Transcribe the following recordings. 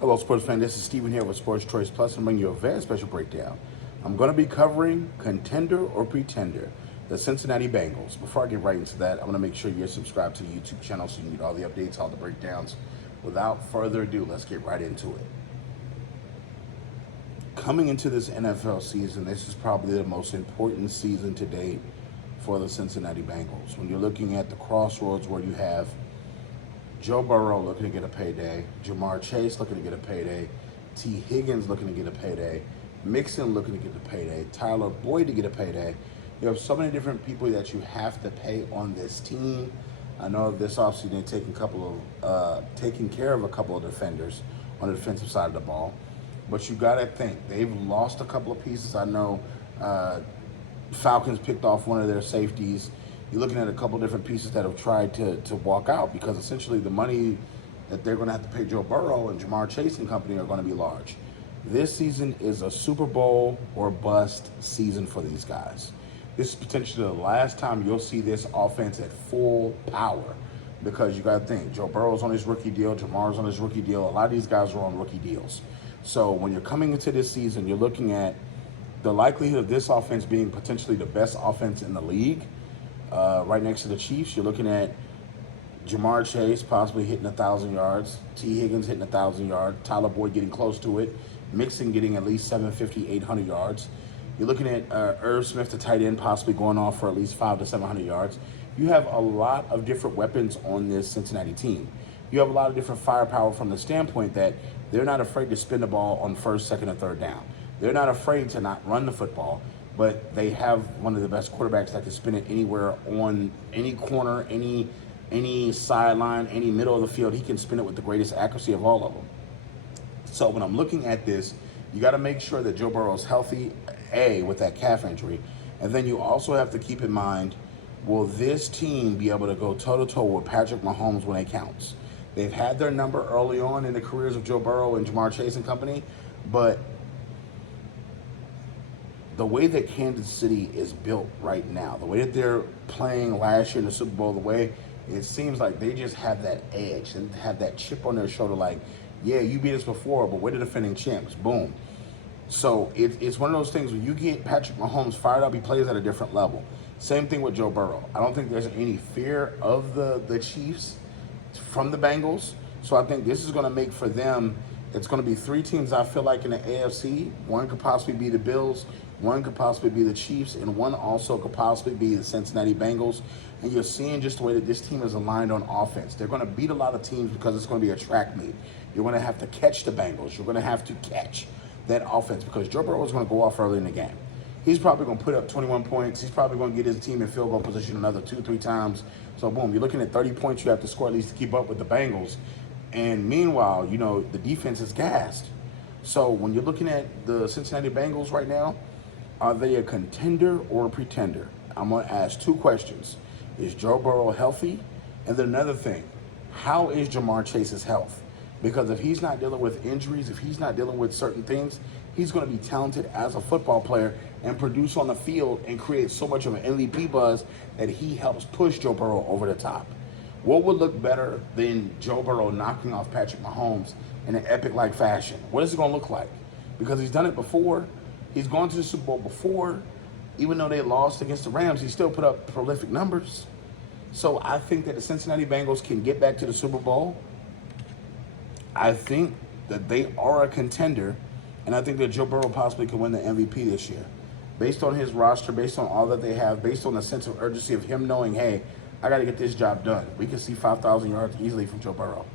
Hello, sports fan. This is Steven here with Sports Choice Plus. I'm bringing you a very special breakdown. I'm going to be covering Contender or Pretender, the Cincinnati Bengals. Before I get right into that, I'm going to make sure you're subscribed to the YouTube channel so you get all the updates, all the breakdowns. Without further ado, let's get right into it. Coming into this NFL season, this is probably the most important season to date for the Cincinnati Bengals. When you're looking at the crossroads where you have Joe Burrow looking to get a payday, Jamar Chase looking to get a payday, T. Higgins looking to get a payday, Mixon looking to get a payday, Tyler Boyd to get a payday. You have so many different people that you have to pay on this team. I know this offseason they're taking care of a couple of defenders on the defensive side of the ball, but you got to think they've lost a couple of pieces. I know Falcons picked off one of their safeties. You're looking at a couple different pieces that have tried to walk out because essentially the money that they're going to have to pay Joe Burrow and Jamar Chase and company are going to be large. This season is a Super Bowl or bust season for these guys. This is potentially the last time you'll see this offense at full power because you got to think, Joe Burrow's on his rookie deal, Jamar's on his rookie deal. A lot of these guys are on rookie deals. So when you're coming into this season, you're looking at the likelihood of this offense being potentially the best offense in the league. Right next to the Chiefs, you're looking at Jamar Chase possibly hitting 1,000 yards, T. Higgins hitting 1,000 yards, Tyler Boyd getting close to it, Mixon getting at least 750, 800 yards. You're looking at Irv Smith, the tight end, possibly going off for at least 500 to 700 yards. You have a lot of different weapons on this Cincinnati team. You have a lot of different firepower from the standpoint that they're not afraid to spin the ball on first, second, and third down. They're not afraid to not run the football, but they have one of the best quarterbacks that can spin it anywhere on any corner, any sideline, any middle of the field. He can spin it with the greatest accuracy of all of them. So when I'm looking at this, you got to make sure that Joe Burrow is healthy, with that calf injury. And then you also have to keep in mind, will this team be able to go toe-to-toe with Patrick Mahomes when it counts? They've had their number early on in the careers of Joe Burrow and Jamar Chase and company, but the way that Kansas City is built right now, the way that they're playing last year in the Super Bowl, the way it seems like they just have that edge and have that chip on their shoulder like, yeah, you beat us before, but we're the defending champs. Boom. So it's one of those things when you get Patrick Mahomes fired up, he plays at a different level. Same thing with Joe Burrow. I don't think there's any fear of the Chiefs from the Bengals. So I think this is going to make for them, it's going to be three teams I feel like in the AFC. One could possibly be the Bills, one could possibly be the Chiefs, and one also could possibly be the Cincinnati Bengals. And you're seeing just the way that this team is aligned on offense. They're going to beat a lot of teams because it's going to be a track meet. You're going to have to catch the Bengals. You're going to have to catch that offense because Joe Burrow is going to go off early in the game. He's probably going to put up 21 points. He's probably going to get his team in field goal position another 2-3 times. So, boom, you're looking at 30 points you have to score at least to keep up with the Bengals. And meanwhile, you know, the defense is gassed. So when you're looking at the Cincinnati Bengals right now, are they a contender or a pretender? I'm going to ask two questions. Is Joe Burrow healthy? And then another thing, how is Jamar Chase's health? Because if he's not dealing with injuries, if he's not dealing with certain things, he's going to be talented as a football player and produce on the field and create so much of an MVP buzz that he helps push Joe Burrow over the top. What would look better than Joe Burrow knocking off Patrick Mahomes in an epic-like fashion? What is it going to look like? Because he's done it before. He's gone to the Super Bowl before. Even though they lost against the Rams, he still put up prolific numbers. So I think that the Cincinnati Bengals can get back to the Super Bowl. I think that they are a contender, and I think that Joe Burrow possibly could win the MVP this year. Based on his roster, based on all that they have, based on the sense of urgency of him knowing, hey, I got to get this job done. We can see 5,000 yards easily from Joe Burrow.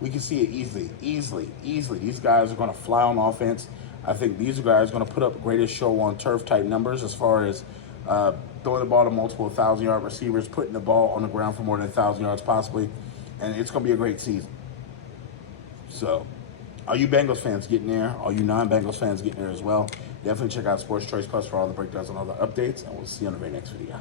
We can see it easily. These guys are going to fly on offense. I think these guys are going to put up greatest show on turf type numbers as far as throwing the ball to multiple 1,000-yard receivers, putting the ball on the ground for more than 1,000 yards possibly, and it's going to be a great season. So, are you Bengals fans getting there? Are you non-Bengals fans getting there as well? Definitely check out Sports Choice Plus for all the breakdowns and all the updates, and we'll see you on the very next video.